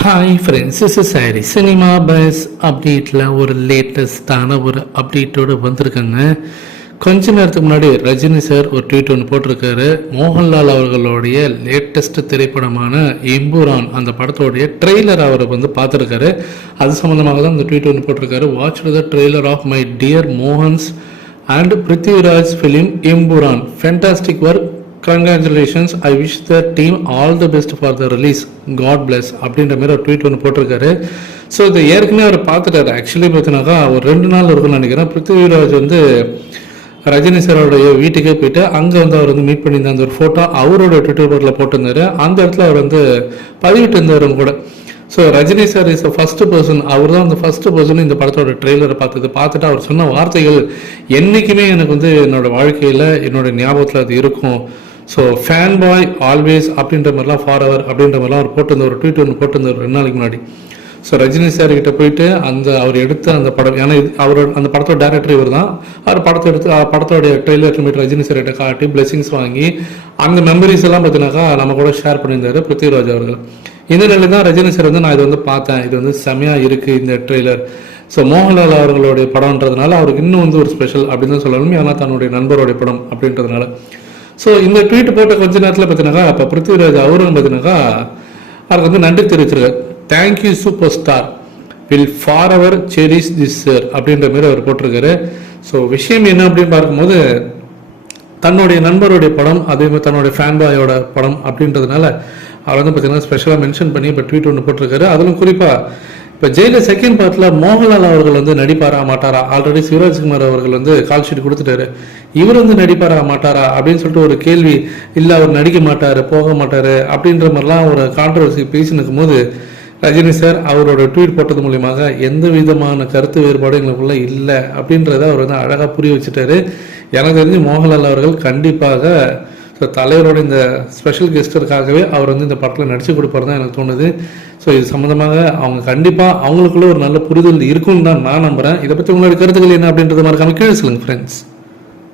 Hi friends is sorry cinema buzz அப்டேட்டில் ஒரு லேட்டஸ்டான ஒரு அப்டேட்டோடு வந்திருக்காங்க. கொஞ்ச நேரத்துக்கு முன்னாடி ரஜினி சார் ஒரு ட்வீட் ஒன்று போட்டிருக்காரு. மோகன்லால் அவர்களுடைய லேட்டஸ்ட் திரைப்படமான எம்புரான் அந்த படத்தோடைய ட்ரெய்லர் அவர் வந்து பார்த்துருக்காரு. அது சம்மந்தமாக தான் அந்த ட்வீட் ஒன்று போட்டிருக்காரு. Watch the trailer of my dear Mohan's and Prithviraj film Empuraan fantastic work congratulations I wish the team all the best for the release god bless அப்படின்ற மாதிரி ஒரு ட்வீட் ஒன்று போட்டிருக்காரு. ஸோ இது ஏற்கனவே அவர் பார்த்துட்டாரு. ஆக்சுவலி பார்த்தீங்கன்னாக்கா ஒரு ரெண்டு நாள் இருக்கும்னு நினைக்கிறேன். பிருத்திவிராஜ் வந்து ரஜினி சாரோடைய வீட்டுக்கே போயிட்டு அங்கே வந்து அவர் வந்து மீட் பண்ணியிருந்த அந்த ஒரு ஃபோட்டோ அவரோட ட்விட்டர் போர்ட்டில் போட்டிருந்தாரு. அந்த இடத்துல அவர் வந்து பதிவிட்டு இருந்தவரும் கூட. So Rajini sir is first person அவர் தான் அந்த ஃபர்ஸ்ட் பர்சன் இந்த படத்தோட ட்ரெய்லரை பார்த்தது. பார்த்துட்டு அவர் சொன்ன வார்த்தைகள் என்றைக்குமே எனக்கு வந்து என்னோட வாழ்க்கையில் என்னோட ஞாபகத்தில் அது இருக்கும். ஸோ ஃபேன் பாய் ஆல்வேஸ் அப்படின்ற மாதிரிலாம் ஃபார் அவர் அப்படின்ற மாதிரிலாம் அவர் போட்டிருந்த ஒரு ட்வீட் ஒன்று போட்டிருந்தார் ரெண்டு நாளைக்கு முன்னாடி. ஸோ ரஜினி சார் கிட்ட போயிட்டு அந்த அவர் எடுத்த அந்த படம் ஏன்னா இது அவரோட அந்த படத்தோட டேரக்டர் இவர் தான் அவர் படத்தை எடுத்து படத்தோடைய ட்ரெய்லர் போயிட்டு ரஜினி சார் கிட்ட காட்டி பிளெஸிங்ஸ் வாங்கி அந்த மெமரிஸ் எல்லாம் பார்த்தீங்கன்னாக்கா நம்ம கூட ஷேர் பண்ணியிருந்தாரு பிருத்திவிராஜ் அவர்கள். இந்த நிலையில் தான் ரஜினி சார் வந்து நான் இது வந்து பார்த்தேன். இது வந்து செமையாக இருக்குது இந்த ட்ரெய்லர் ஸோ மோகன்லால் அவர்களுடைய படம்ன்றதுனால அவருக்கு இன்னும் வந்து ஒரு ஸ்பெஷல் அப்படின்னு தான் சொல்லணும். ஏன்னா தன்னுடைய நண்பருடைய படம் அப்படின்றதுனால. ஸோ இந்த ட்வீட் போட்ட கொஞ்ச நேரத்தில் பார்த்தீங்கன்னாக்கா அப்போ பிருத்திவிராஜ் அவரும் பார்த்தீங்கன்னாக்கா அவருக்கு வந்து நன்றி தெரிவிச்சிருக்காரு thank you super star will forever cherish this sir அப்படின்ற மாதிரி அவர் போட்டிருக்காரு. ஸோ விஷயம் என்ன அப்படின்னு பார்க்கும்போது தன்னுடைய நண்பருடைய படம் அதே மாதிரி தன்னுடைய ஃபேன் பாயோட படம் அப்படின்றதுனால அவர் வந்து பார்த்தீங்கன்னா ஸ்பெஷலாக மென்ஷன் பண்ணி இப்போ ட்வீட் ஒன்று போட்டிருக்காரு. அதிலும் குறிப்பாக இப்போ ஜெயில செகண்ட் பார்ட்டில் மோகன்லால் அவர்கள் வந்து நடிப்பாரா மாட்டாரா? ஆல்ரெடி சிவராஜ்குமார் அவர்கள் வந்து கால் ஷீட் கொடுத்துட்டாரு. இவர் வந்து நடிப்பாரா மாட்டாரா? அப்படின்னு சொல்லிட்டு ஒரு கேள்வி இல்லை அவர் நடிக்க மாட்டார் போக மாட்டார் அப்படின்ற மாதிரிலாம் ஒரு கான்ட்ரவர்சி பேசினுக்கும் போது ரஜினி சார் அவரோட ட்வீட் போட்டது மூலியமாக எந்த விதமான கருத்து வேறுபாடும் எங்களுக்குள்ள இல்லை அப்படின்றத அவர் வந்து அழகாக புரிய வச்சுட்டாரு. எனக்கு தெரிஞ்சு மோகன்லால் அவர்கள் கண்டிப்பாக ஸோ தலைவரோட இந்த ஸ்பெஷல் கெஸ்டருக்காகவே அவர் வந்து இந்த படத்தில் நடிச்சு கொடுப்பாரு தான் எனக்கு தோணுது. ஸோ இது சம்மந்தமாக அவங்க கண்டிப்பாக அவங்களுக்குள்ள ஒரு நல்ல புரிதல் இருக்கும்னு தான் நான் நம்புகிறேன் இதை பற்றி உங்களோட கருத்துக்கள் என்ன அப்படின்றது மாதிரி கீழே சொல்லுங்கள் ஃப்ரெண்ட்ஸ்